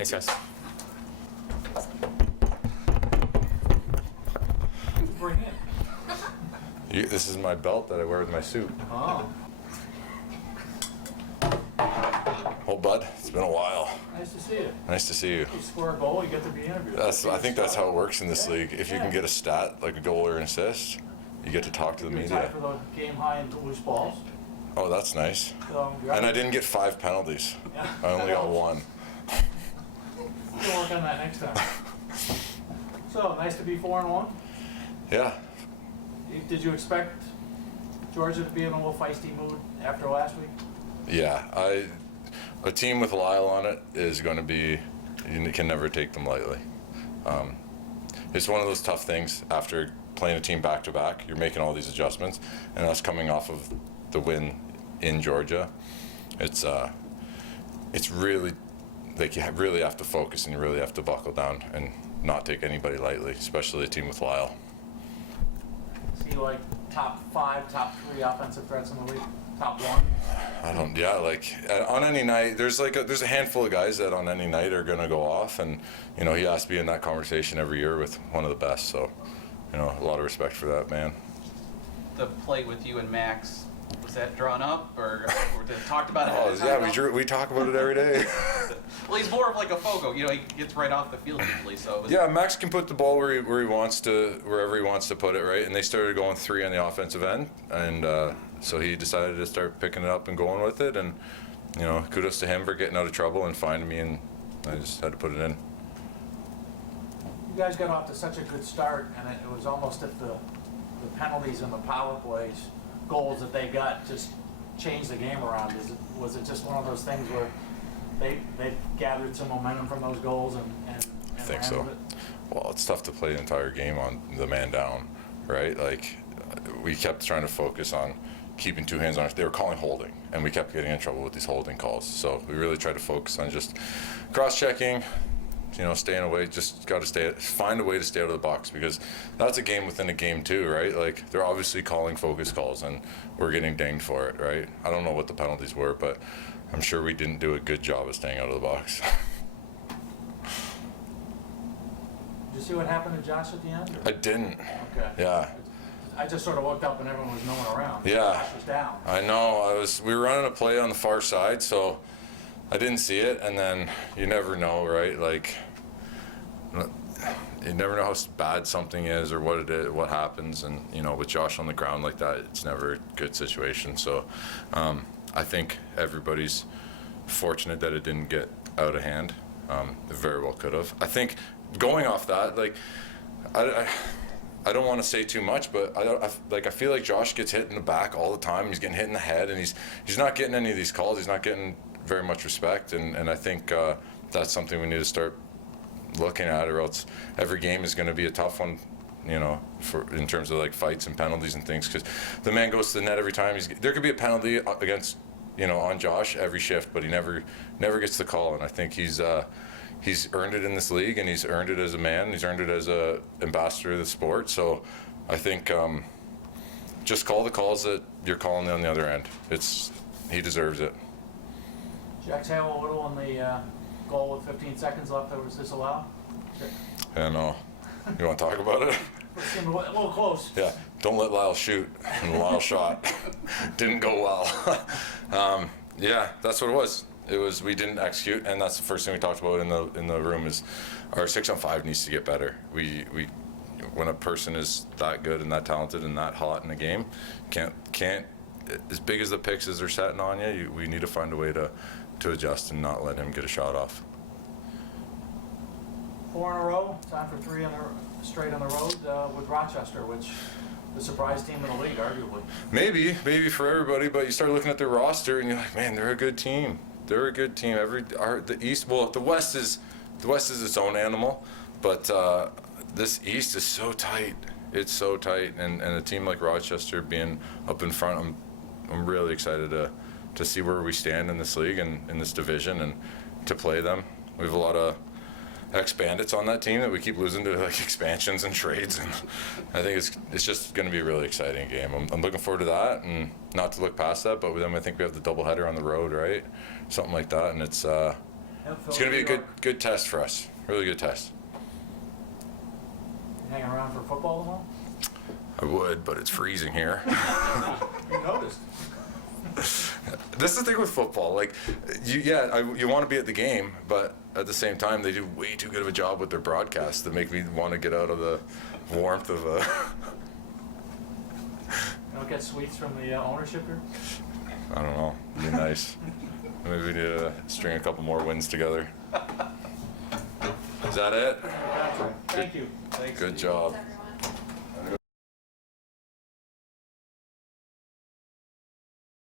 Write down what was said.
Thanks, guys. Bring in. This is my belt that I wear with my suit. Oh, Oh, bud, it's been a while. nice to see you. Nice to see you. You score a goal, you get to be interviewed. I think that's how it works in this Yeah. league. If you Yeah. can get a stat like a goal or an assist, you get to talk to the You're tied media. for the game high in loose balls. Oh, that's nice. So, And I didn't get 5 penalties. Yeah. I only got 1. We'll work on that next time. So, nice to be 4-1. Yeah. Did you expect Georgia to be in a little feisty mood after last week? Yeah. A team with Lyle on it is going to be, you can never take them lightly. It's one of those tough things after playing a team back to back. You're making all these adjustments, and us coming off of the win in Georgia. It's really, like, you really have to focus and you really have to buckle down and not take anybody lightly, especially a team with Lyle. See, like, top 5, top 3 offensive threats in the league? Top 1? On any night, there's a handful of guys that on any night are gonna go off, and he has to be in that conversation every year with one of the best. So, a lot of respect for that man. The play with you and Max, was that drawn up or talked about it? Oh yeah, we talk about it every day. Well, he's more of like a Fogo. He gets right off the field usually. So Yeah, Max can put the ball wherever he wants to put it, right? And they started going 3 on the offensive end, and so he decided to start picking it up and going with it. And kudos to him for getting out of trouble and finding me, and I just had to put it in. You guys got off to such a good start, and it was almost if the penalties and the power plays, goals that they got just changed the game around. Was it just one of those things where they gathered some momentum from those goals and I think ran so. with it? Well, it's tough to play the entire game on the man down, right? Like, we kept trying to focus on keeping 2 hands on it. They were calling holding, and we kept getting in trouble with these holding calls. So we really tried to focus on just cross-checking, staying away. Just got to find a way to stay out of the box, because that's a game within a game too, right? Like, they're obviously calling focus calls, and we're getting dinged for it, right? I don't know what the penalties were, but I'm sure we didn't do a good job of staying out of the box. Did you see what happened to Josh at the end? I didn't. Okay. Yeah. I just sort of looked up and everyone was milling around. Yeah. Josh was down. I know. We were running a play on the far side, so I didn't see it. And then you never know, right? Like, you never know how bad something is or what it is, what happens. And with Josh on the ground like that, it's never a good situation. So I think everybody's fortunate that it didn't get out of hand. It very well could have. I think going off that, like, I don't want to say too much, but I feel like Josh gets hit in the back all the time. He's getting hit in the head, and he's not getting any of these calls. He's not getting very much respect, and I think that's something we need to start looking at, or else every game is going to be a tough one, in terms of like fights and penalties and things, because the man goes to the net every time. There could be a penalty against, on Josh every shift, but he never gets the call, and I think he's earned it in this league, and he's earned it as a man. He's earned it as a ambassador of the sport. So I think just call the calls that you're calling on the other end. He deserves it. Did you exhale a little on the goal with 15 seconds left that was disallowed? I know. You want to talk about it? It seemed a little close. Yeah. Don't let Lyle shoot. And Lyle shot. Didn't go well. Yeah, that's what it was. We didn't execute, and that's the first thing we talked about in the room is our 6-on-5 needs to get better. We when a person is that good and that talented and that hot in a game, can't as big as the picks as they're setting on you, we need to find a way to adjust and not let him get a shot off. 4 in a row, time for 3 straight on the road with Rochester, which the surprise team in the league, arguably. Maybe for everybody, but you start looking at their roster and you're like, man, they're a good team. They're a good team. The West is its own animal, but this East is so tight. It's so tight, and a team like Rochester being up in front, I'm really excited to see where we stand in this league and in this division, and to play them. We have a lot of ex-Bandits on that team that we keep losing to like expansions and trades, and I think it's just going to be a really exciting game. I'm looking forward to that, and not to look past that, but then I think we have the doubleheader on the road, right? Something like that, and it's It's going to be a good test for us. Really good test. Hanging around for football tomorrow? I would, but it's freezing here. You noticed. This is the thing with football. Like, you want to be at the game, but at the same time, they do way too good of a job with their broadcast to make me want to get out of the warmth of a. You don't get sweets from the ownership here? I don't know. It'd be nice. Maybe we need to string a couple more wins together. Is that it? Thank you. Thanks, Good Steve. job.